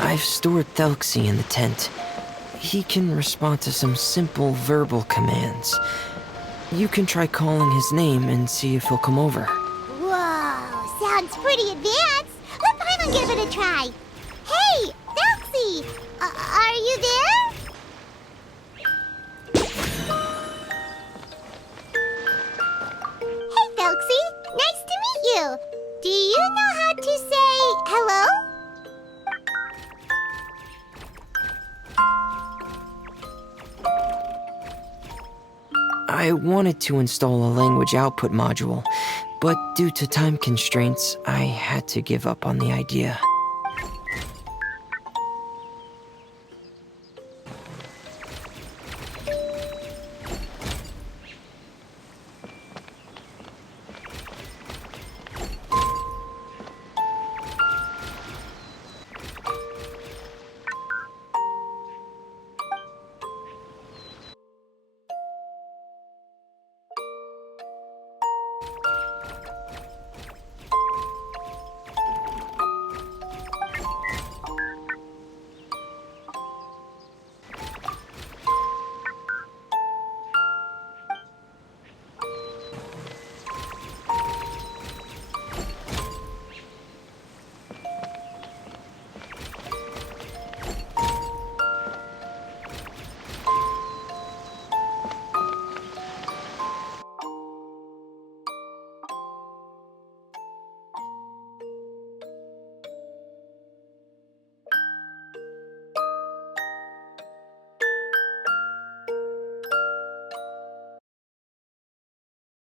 I've stored Thelxie in the tent. He can respond to some simple verbal commands. You can try calling his name and see if he'll come over. Whoa, sounds pretty advanced. Let Paimon give it a try. Hey, Thelxie! Are you there? Hey, Thelxie. Nice to meet you. Do you know how to say hello? I wanted to install a language output module, but due to time constraints, I had to give up on the idea.